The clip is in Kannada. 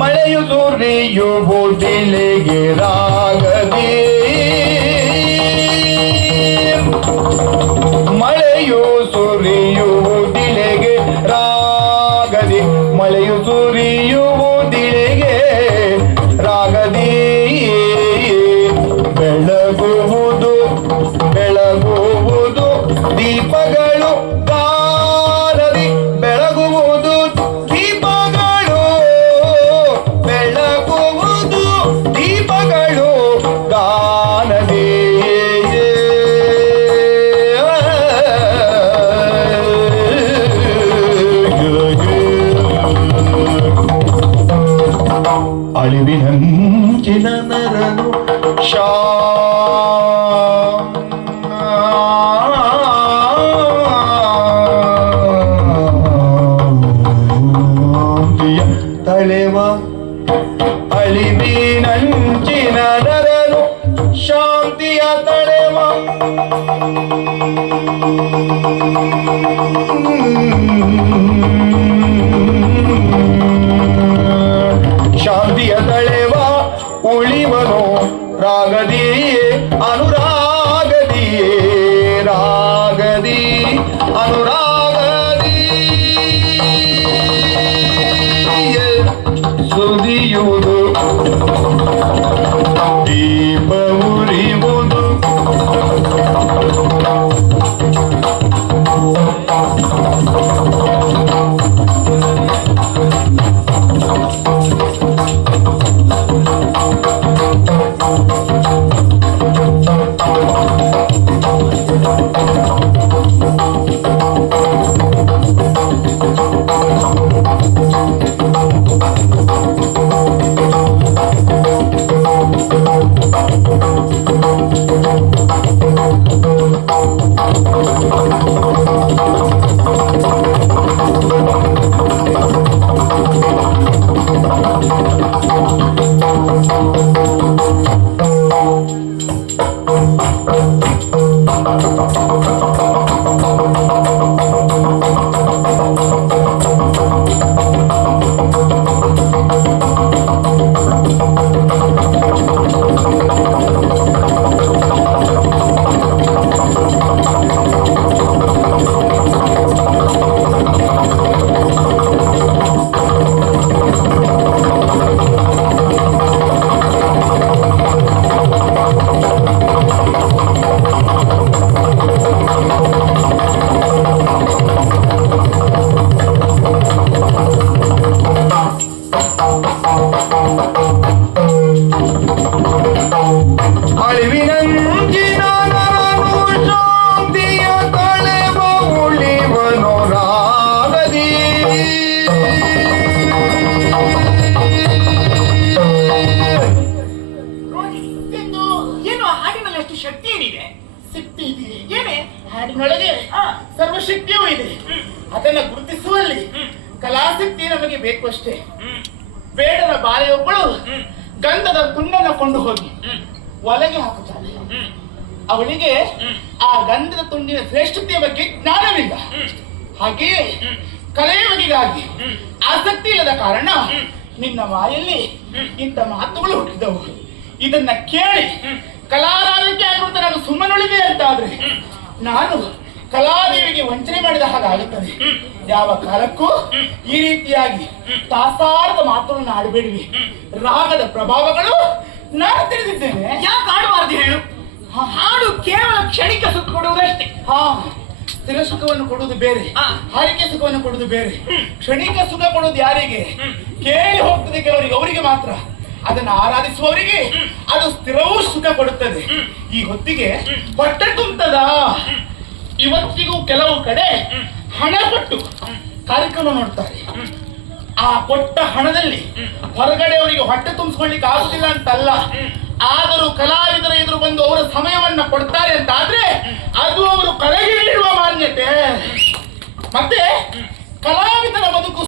ಮಳೆಯು ಸುರಿಯುವುದಿಲ್ಲಿಗೆ ರಾಗದಿ, ಮಳೆಯು ಸುರಿಯುವುದಿಲ್ಲಿಗೆ ರಾಗದಿ, ಮಳೆಯು ಸುರಿಯುವುದಿಲ್ಲಿಗೆ ರಾಗದಿ, ಬೆಳಗುವುದು ಬೆಳಗುವುದು ದೀಪಗಳು ಗಾರದಿ, ಬೆಳಗುವುದು ದೀಪಗಳು, ಬೆಳಗುವುದು ದೀಪಗಳು ಗಾನದಿ. ಅಳಿವಿನಂಚಿನ ನರನು ಶಾಂತಿಯ ತಳೆವ, ಅಳಿವಿನಂಚಿನ ನರನು ಶಾಂತಿಯ ತಳೆವ, ಶಾಂತಿಯ ತಳೆವ ಉಳಿವನು ರಾಗದಿ, ಅನುರಾಗದಿ, ರಾಗದಿ ಅನುರಾಗದಿ, ಸುದಿಯುವುದು ದೀಪ ಉರಿಯುವುದು, ಅಳಿವಿನಂಚಿನ ನರನು ಶಾಂತಿಯ ತಳೆವ ಉಳಿವನು ರಾಗದಿ, ಏನು ಹಾಡಿನಲ್ಲಿ ಅಷ್ಟು ಶಕ್ತಿ ಏನಿದೆ? ಶಕ್ತಿ ಇದೆ ಏನೇ ಹಾಡಿನೊಳಗೆ ಸರ್ವಶಕ್ತಿಯೂ ಇದೆ. ಅದನ್ನ ಗುರುತಿಸುವಲ್ಲಿ ಕಲಾಸಕ್ತಿ ನಮಗೆ ಬೇಕು ಅಷ್ಟೇ. ಬೇಡರ ಬಾಲೆಯೊಬ್ಬಳು ಗಂಧದ ತುಂಡನ್ನು ಕೊಂಡು ಹೋಗಿ ಒಲೆಗೆ ಹಾಕುತ್ತಾಳೆ. ಅವಳಿಗೆ ಆ ಗಂಧದ ತುಂಡಿನ ಶ್ರೇಷ್ಠತೆಯ ಬಗ್ಗೆ ಜ್ಞಾನವಿಲ್ಲ. ಹಾಗೆಯೇ ಕಲೆಯ ಬಗೆಗಾಗಿ ಆಸಕ್ತಿ ಇಲ್ಲದ ಕಾರಣ ನಿನ್ನ ಬಾಯಲ್ಲಿ ಇಂಥ ಮಾತುಗಳು ಹುಟ್ಟಿದವು. ಇದನ್ನ ಕೇಳಿ ಕಲಾರಾಧಕ್ಕೆ ಆಗಿರುತ್ತ ನಾನು ಸುಮ್ಮನುಳಿದೆ ಅಂತಾದ್ರೆ ನಾನು ಕಲಾದೇವಿಗೆ ವಂಚನೆ ಮಾಡಿದ ಹಾಗಾಗುತ್ತದೆ. ಯಾವ ಕಾಲಕ್ಕೂ ಈ ರೀತಿಯಾಗಿ ತಾಸಾರದ ಮಾತುಗಳನ್ನು ಆಡಬೇಡಿವಿ. ರಾಗದ ಪ್ರಭಾವಗಳು ನಾನು ತಿಳಿದಿದ್ದೇನೆ. ಯಾಕೆ ಆಡಬಾರ್ದು ಹೇಳು? ಹಾಡು ಕೇವಲ ಕ್ಷಣಿಕ ಸುಖ ಕೊಡುವುದಷ್ಟೇ. ಸ್ಥಿರ ಸುಖವನ್ನು ಕೊಡುವುದು ಬೇರೆ, ಹಾರಿಕೆ ಸುಖವನ್ನು ಕೊಡುವುದು ಬೇರೆ. ಕ್ಷಣಿಕ ಸುಖ ಕೊಡುವುದು ಯಾರಿಗೆ? ಕೇಳಿ ಹೋಗ್ತದೆ ಕೆಲವರಿಗೆ, ಅವರಿಗೆ ಮಾತ್ರ. ಅದನ್ನು ಆರಾಧಿಸುವವರಿಗೆ ಅದು ಸ್ಥಿರವೂ ಸುಖ ಕೊಡುತ್ತದೆ. ಈ ಹೊತ್ತಿಗೆ ಹೊಟ್ಟೆ ತುಂಬದ. ಇವತ್ತಿಗೂ ಕೆಲವು ಕಡೆ ಹಣ ಕೊಟ್ಟು ಕಾರ್ಯಕ್ರಮ ನೋಡ್ತಾರೆ. ಆ ಕೊಟ್ಟ ಹಣದಲ್ಲಿ ಹೊರಗಡೆ ಅವರಿಗೆ ಹೊಟ್ಟೆ ತುಂಬಿಸ್ಕೊಳ್ಳಿಕ್ಕೆ ಆಗುದಿಲ್ಲ ಅಂತಲ್ಲ, ಆದರೂ ಕಲಾವಿದರ ಎದುರು ಬಂದು ಅವರ ಸಮಯವನ್ನ ಕೊಡ್ತಾರೆ ಅಂತ ಆದ್ರೆ ಅದು ಅವರು ಕಲೆಗೆ ನೀಡುವ ಮಾನ್ಯತೆ. ಮತ್ತೆ ಕಲಾವಿದರ ಬದುಕು